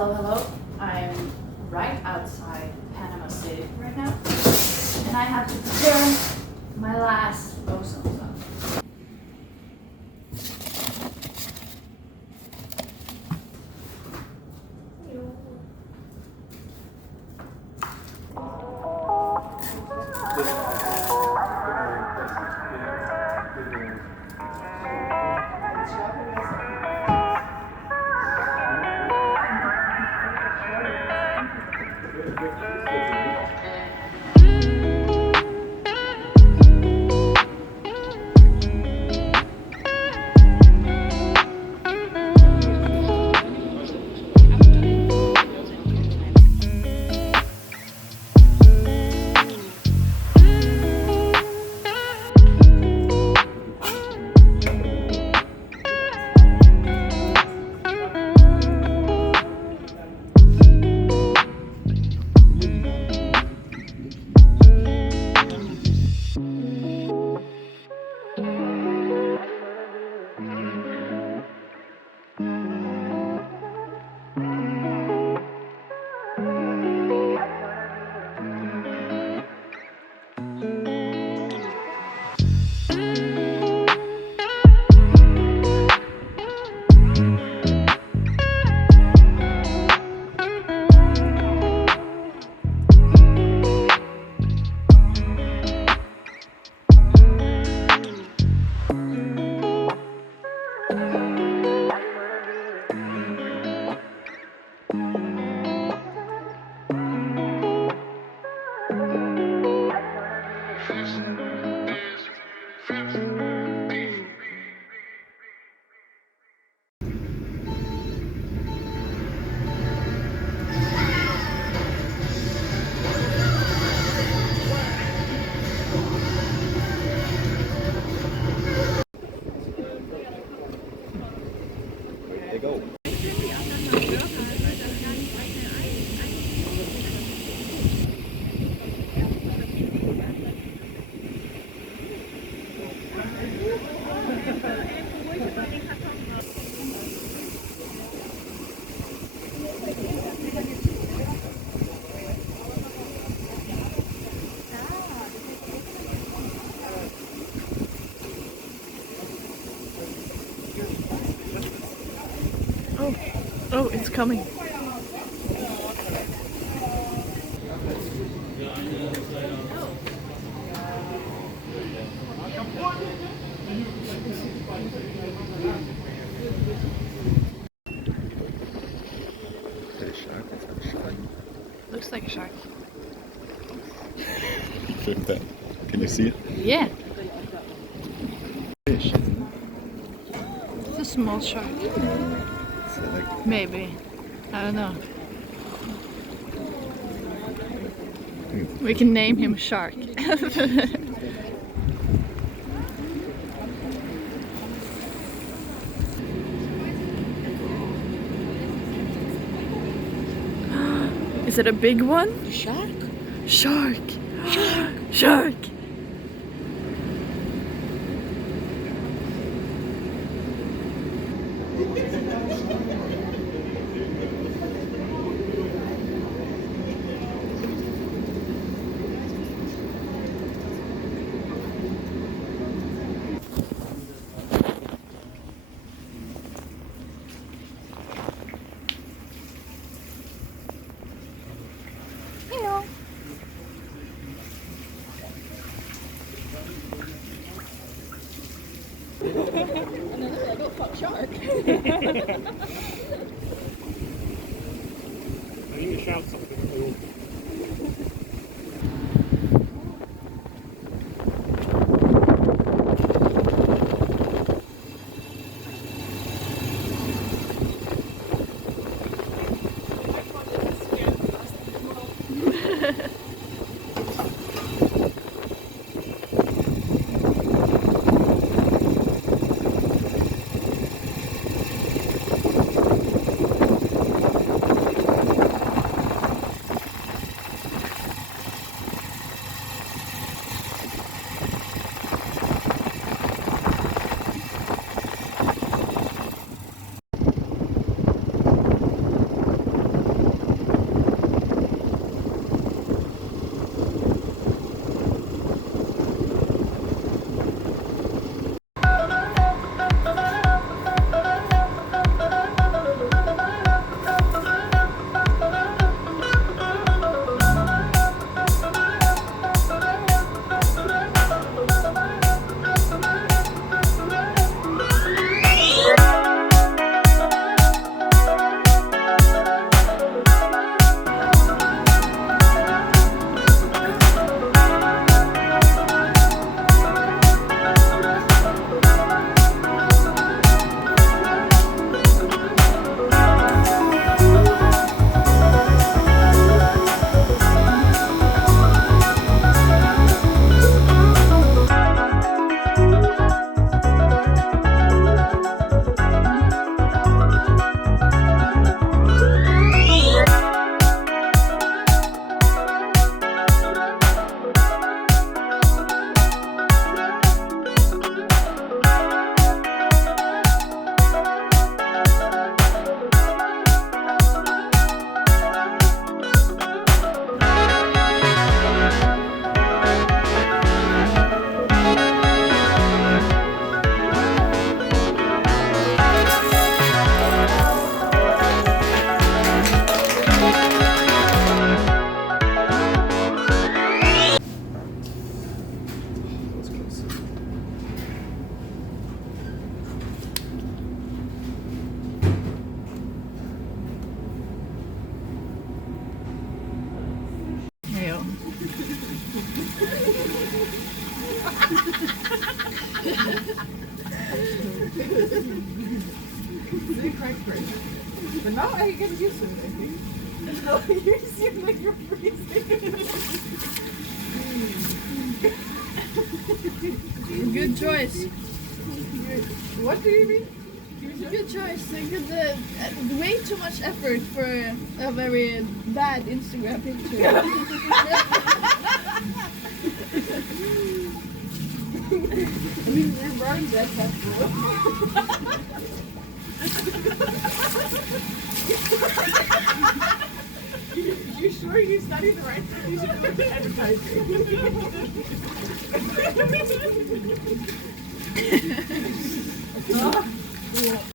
Hello, hello. I'm right outside Panama City right now, and I have to prepare my last ozone zone. They go. Oh, it's coming. Looks like a shark. Film that. Can you see it? Yeah, Fish. it's a small shark. So like, Maybe. I don't know. We can name him Shark. Is it a big one? Shark? Shark! Shark! Shark! Shark. I need to shout something. They crack crazy. But now I get used to it, I think. No, you seem like you're freezing. Good choice. What do you mean? Good choice. Way too much effort for a very bad Instagram picture. I mean, we're running that festival. You sure you studied the right thing? You should go to advertising.